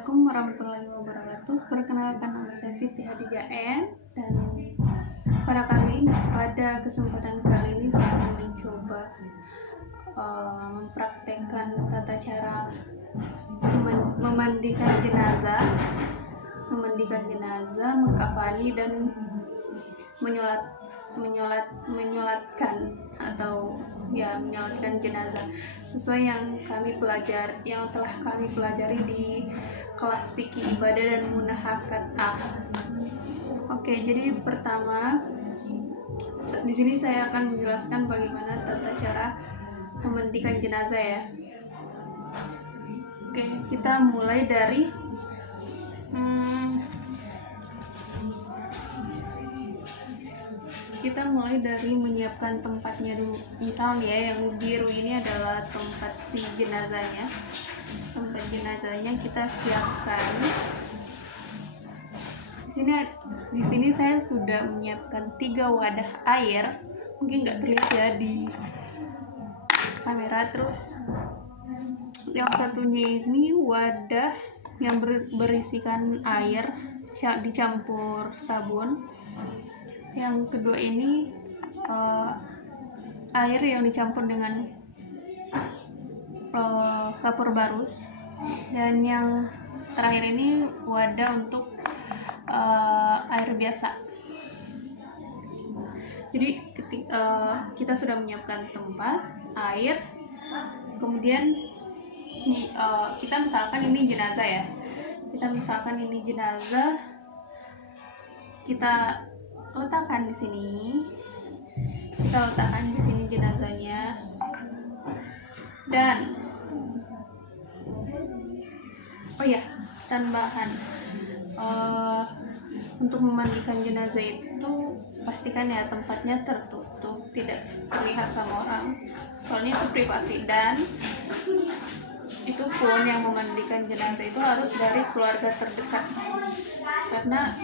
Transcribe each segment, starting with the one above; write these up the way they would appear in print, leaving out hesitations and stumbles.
Assalamualaikum warahmatullahi wabarakatuh. Perkenalkan, nama saya Siti Hadijah N, dan pada kesempatan kali ini saya akan mencoba mempraktekkan tata cara memandikan jenazah, mengkafani dan menyolatkan jenazah sesuai yang telah kami pelajari di kelas fikih ibadah dan munahakat A. Oke, jadi pertama di sini saya akan menjelaskan bagaimana tata cara memandikan jenazah ya. Oke, kita mulai dari menyiapkan tempatnya dulu. Misalnya ya, yang biru ini adalah tempat jenazahnya. Tempat jenazahnya kita siapkan. Di sini saya sudah menyiapkan 3 wadah air. Mungkin nggak terlihat ya di kamera. Terus yang satunya ini wadah yang berisikan air dicampur sabun. Yang kedua ini air yang dicampur dengan kapur barus, dan yang terakhir ini wadah untuk air biasa. Jadi kita sudah menyiapkan tempat, air, kemudian kita misalkan ini jenazah ya. Kita letakkan di sini jenazahnya. Dan tambahan, untuk memandikan jenazah itu pastikan ya tempatnya tertutup, tidak terlihat sama orang, soalnya itu privasi. Dan itu pun yang memandikan jenazah itu harus dari keluarga terdekat, karena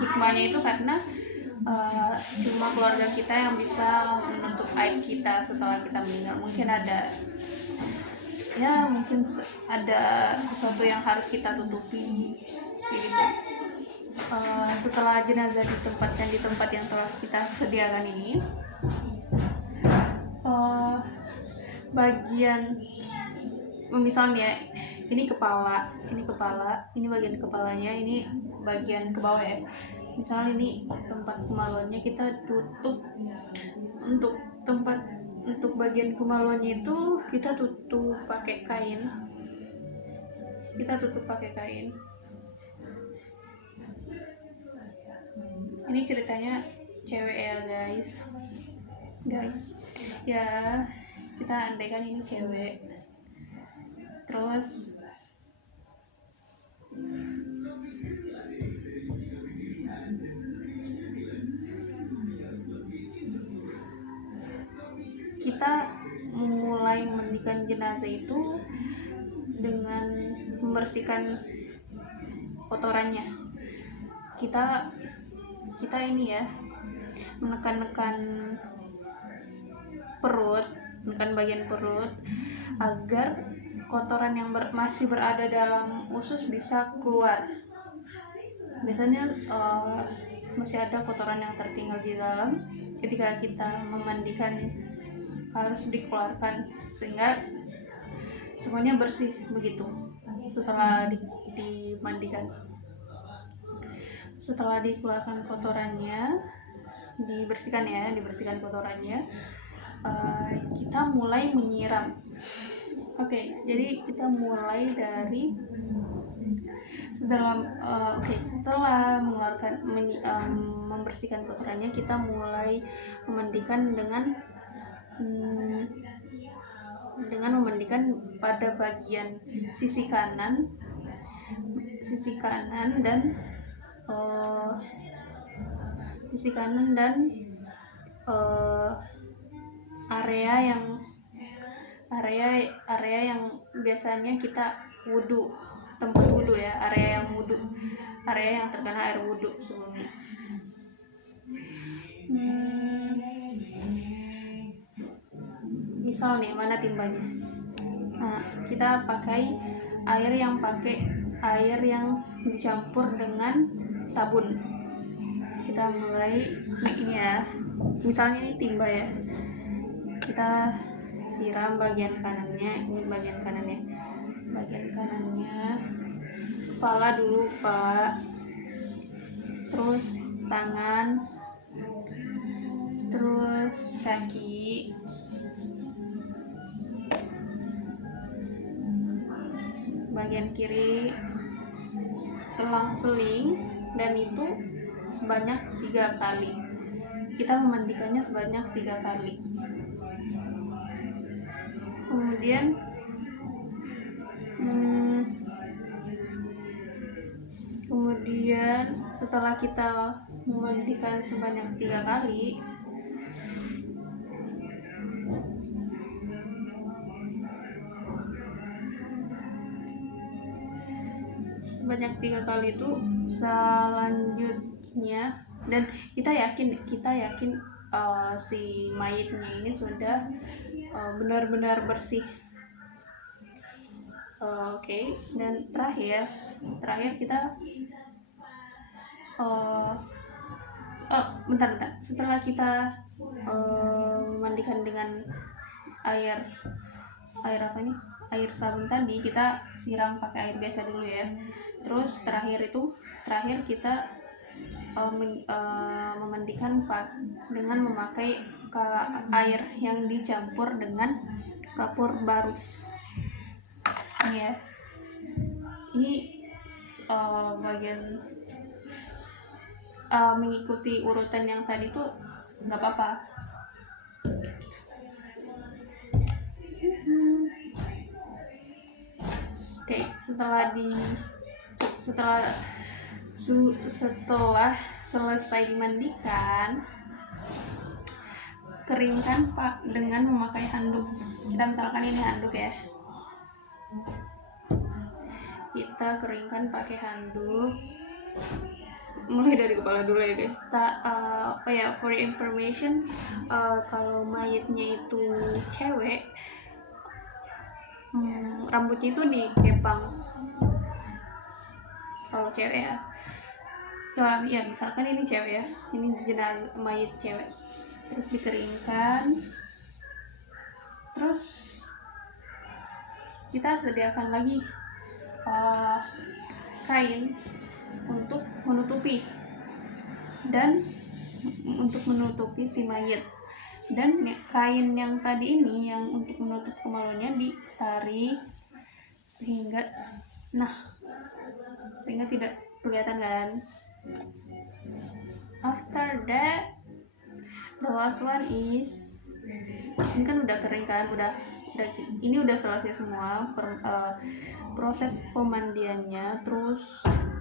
hikmahnya itu karena cuma keluarga kita yang bisa menutup aib kita setelah kita meninggal. Mungkin ada sesuatu yang harus kita tutupi gitu. Setelah jenazah ditempatkan di tempat yang telah kita sediakan ini, bagian misalnya ini kepala, ini bagian kepalanya, ini bagian ke bawah ya. Misalnya ini tempat kemaluannya, kita tutup. Untuk bagian kemaluannya itu kita tutup pakai kain. Ini ceritanya cewek ya guys. Ya, kita andaikan ini cewek. Terus kita mulai memandikan jenazah itu dengan membersihkan kotorannya. Kita ini ya, menekan bagian perut agar kotoran yang masih berada dalam usus bisa keluar. Biasanya masih ada kotoran yang tertinggal di dalam. Ketika kita memandikan, harus dikeluarkan sehingga semuanya bersih begitu. Setelah dimandikan, setelah dikeluarkan kotorannya, dibersihkan kotorannya, kita mulai menyiram. Oke, jadi kita mulai dari setelah membersihkan kotorannya, kita mulai memandikan dengan memandikan pada bagian sisi kanan dan area yang biasanya kita tempat wudhu ya, area yang terkena air wudhu sebelumnya. Misal nih, mana timbanya? Nah, kita pakai air yang pakai air yang dicampur dengan sabun. Kita mulai ini ya, misalnya ini timba ya, kita siram bagian kanannya, ini bagian kanannya, kepala dulu, terus tangan, terus kaki, bagian kiri, selang-seling, dan itu sebanyak 3 kali. Kita memandikannya sebanyak 3 kali. Kemudian setelah kita memandikan sebanyak 3 kali, itu selanjutnya, dan kita yakin si mayitnya ini sudah benar-benar bersih. Oke. Dan terakhir kita bentar. Setelah kita memandikan dengan air sabun tadi, kita siram pakai air biasa dulu ya. Terus terakhir kita memandikan dengan memakai air yang dicampur dengan kapur barus. Ini ya, ini bagian mengikuti urutan yang tadi tuh nggak apa-apa. Oke, setelah selesai dimandikan, keringkan dengan memakai handuk. Kita misalkan ini handuk ya, kita keringkan pakai handuk, mulai dari kepala dulu ya guys. For information, kalau mayitnya itu cewek, rambutnya itu dikepang. Kalau cewek ya, misalkan ini cewek ya, ini jenazah mayit cewek, terus dikeringkan, terus kita sediakan lagi kain untuk menutupi si mayit. Dan kain yang tadi ini yang untuk menutup kemaluannya ditarik sehingga tidak kelihatan kan. After that, the last one is, ini kan udah kering kan, ini udah selesai semua proses pemandiannya. Terus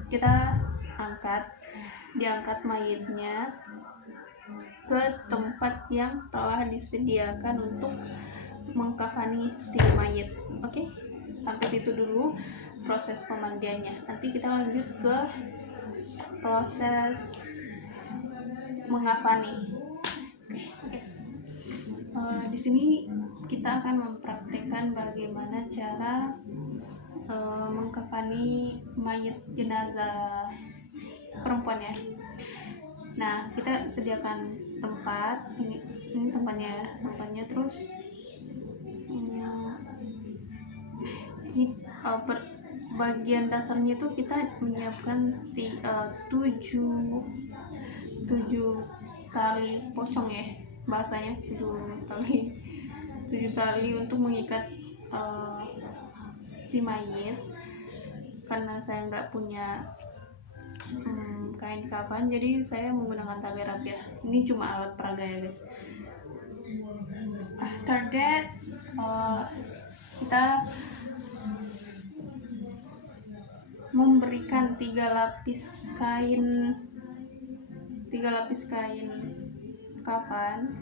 kita diangkat mayitnya ke tempat yang telah disediakan untuk mengkafani si mayit. Oke? Sampai situ dulu proses pemandiannya. Nanti kita lanjut ke proses mengkafani. Oke. Di sini kita akan mempraktikkan bagaimana cara mengkafani mayit jenazah perempuan ya. Nah, kita sediakan tempat, ini tempatnya, terus bagian dasarnya itu kita menyiapkan 7 tali pocong ya, bahasanya 7 tali untuk mengikat si mayit. Karena saya nggak punya kain kafan, jadi saya menggunakan tali rapiah. Ini cuma alat peraga ya guys. After that, kita memberikan 3 lapis kain kafan.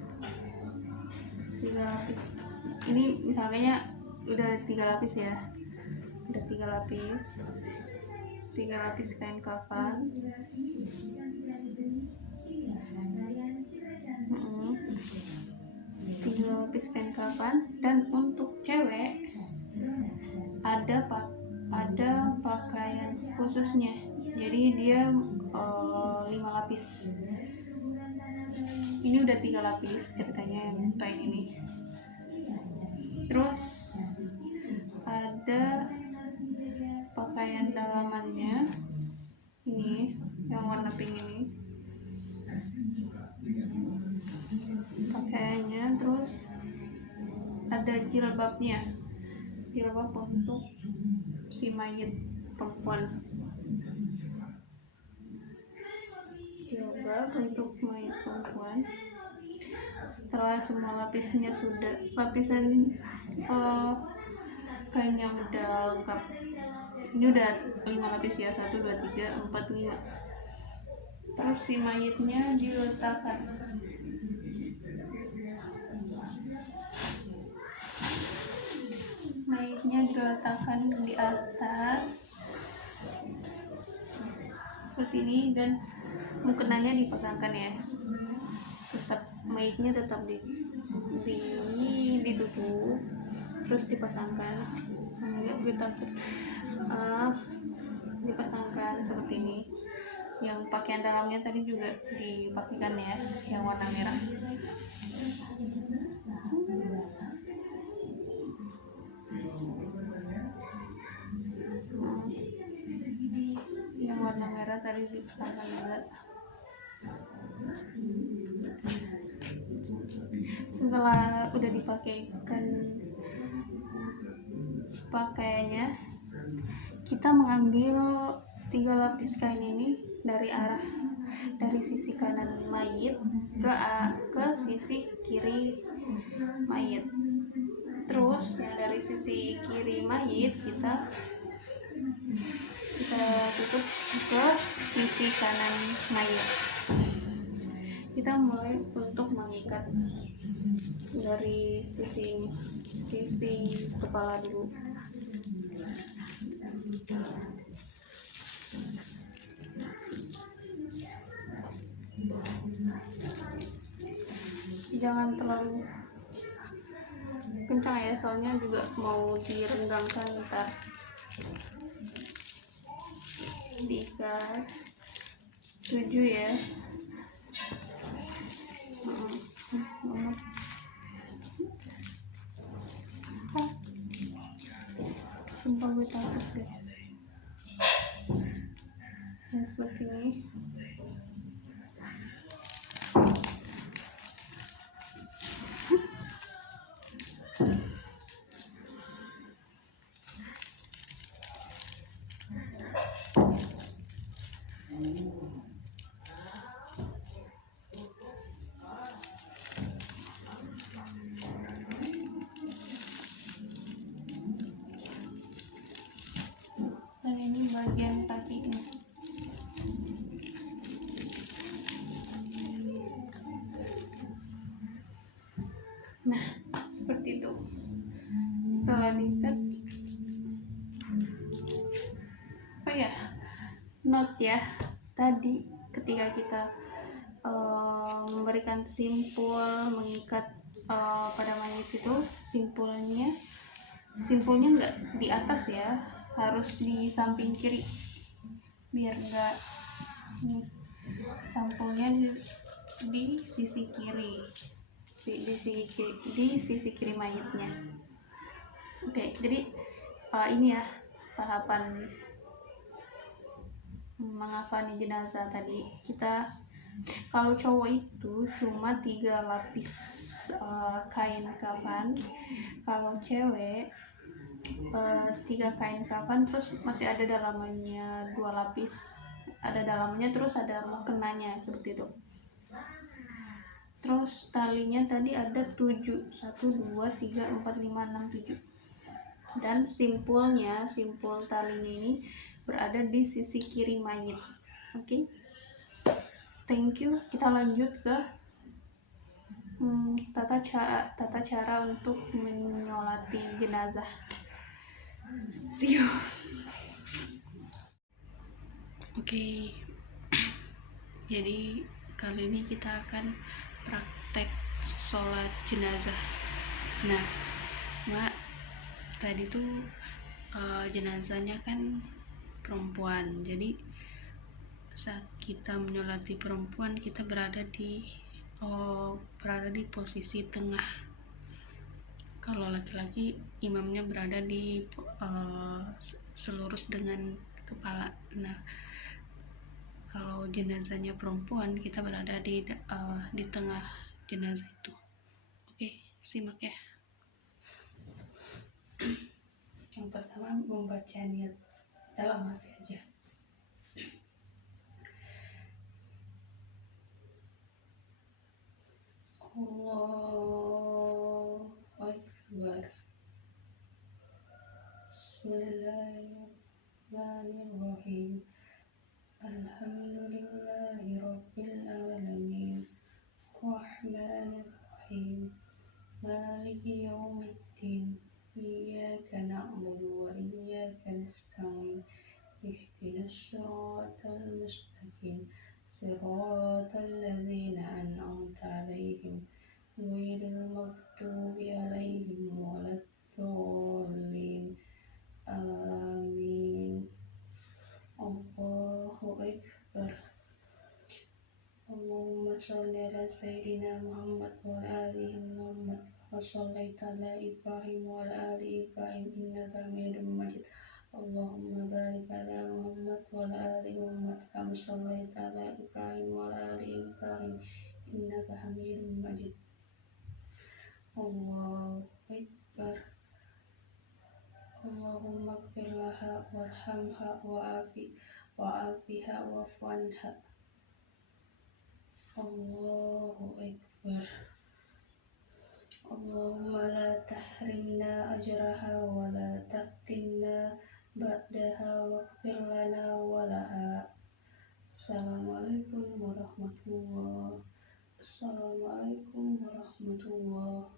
3 lapis. Ini misalnya udah 3 lapis ya. Udah 3 lapis kain kafan. 3 lapis kain kafan. Dan untuk cewek ada pakaian khususnya. Jadi dia 5 lapis. Ini udah 3 lapis ceritanya yang kain ini. Terus ada pakaian dalamannya ini yang warna pink ini, pakaiannya. Terus ada jilbab untuk si mayit perempuan, jilbab untuk mayit perempuan. Setelah semua lapisan kain yang udah lengkap, ini udah 5 lapis ya, 1, 2, 3, 4, 5. Terus si mayitnya diletakkan. Di atas seperti ini, dan mukenanya dipasangkan ya. Mayitnya tetap diduduk, terus dipasangkan. Dipasangkan seperti ini. Yang pakaian dalamnya tadi juga dipakaikan ya, yang warna merah. Yang warna merah tadi dipasangkan juga. Setelah udah dipakaikan pakaiannya, kita mengambil 3 lapis kain ini dari sisi kanan mayit ke sisi kiri mayit. Terus yang dari sisi kiri mayit kita tutup ke sisi kanan mayit. Kita mulai untuk mengikat dari sisi kepala dulu. Jangan terlalu kencang ya, soalnya juga mau direnggangkan ntar. Diikat 7 ya. Sumpah gue takut guys. Nah, seperti ini. Dan ini bagian kakinya. Nah, seperti itu. Setelah diikat, note ya, tadi ketika kita memberikan simpul mengikat pada mayat itu, simpulnya nggak di atas ya, harus di samping kiri, biar nggak sampulnya di sisi kiri, di sisi kiri mayatnya. Oke, jadi ini ya tahapan mengafani jenazah tadi. Kita kalau cowok itu cuma 3 lapis kain kafan, kalau cewek 3 kain kafan, terus masih ada dalamannya 2 lapis, ada dalamnya, terus ada mukenanya seperti itu. Terus talinya tadi ada 7, 1, 2, 3, 4, 5, 6, 7. Dan simpul talinya ini berada di sisi kiri mayit. Oke. Thank you. Kita lanjut ke tata cara untuk menyolati jenazah. See you. Oke. Jadi kali ini kita akan praktek sholat jenazah. Nah, Mbak, tadi tuh jenazahnya kan perempuan. Jadi saat kita menyolati perempuan, kita berada di posisi tengah. Kalau laki-laki, imamnya berada di selurus dengan kepala. Nah, kalau jenazahnya perempuan, kita berada di tengah jenazah itu. Oke, simak ya. Yang pertama, membaca niat dalam hati aja. Allahu Akbar. Bismillahirrahmanirrahim. Alhamdulillahi Rabbil Alamin. Rahmanirrahim. Maliki yaumiddin. Iyyaka na'budu wa iyyaka nasta'in. Ihdinas siratal mustaqim. Siratal ladzina an'amta 'alaihim ghairil maghdubi 'alaihim waladdallin. Amin. Allahu Akbar. Allahumma shalli ala sayyidina Muhammad wa ala ali Muhammad wa shallaita ala Ibrahim wa ala ali Ibrahim innaka Hamidum Majid. Allahumma barik ala Muhammad wa ala ali Muhammad kama shallaita ala Ibrahim wa ala ali Ibrahim innaka Hamidum Majid. Allahu Akbar. Allahumma ighfir laha warhamha wa'afiha wa'fu anha. Allahu Akbar. Allahumma la tahrimna ajraha wa la taftinna ba'daha waghfir lana wa laha. Assalamualaikum warahmatullahi wabarakatuh.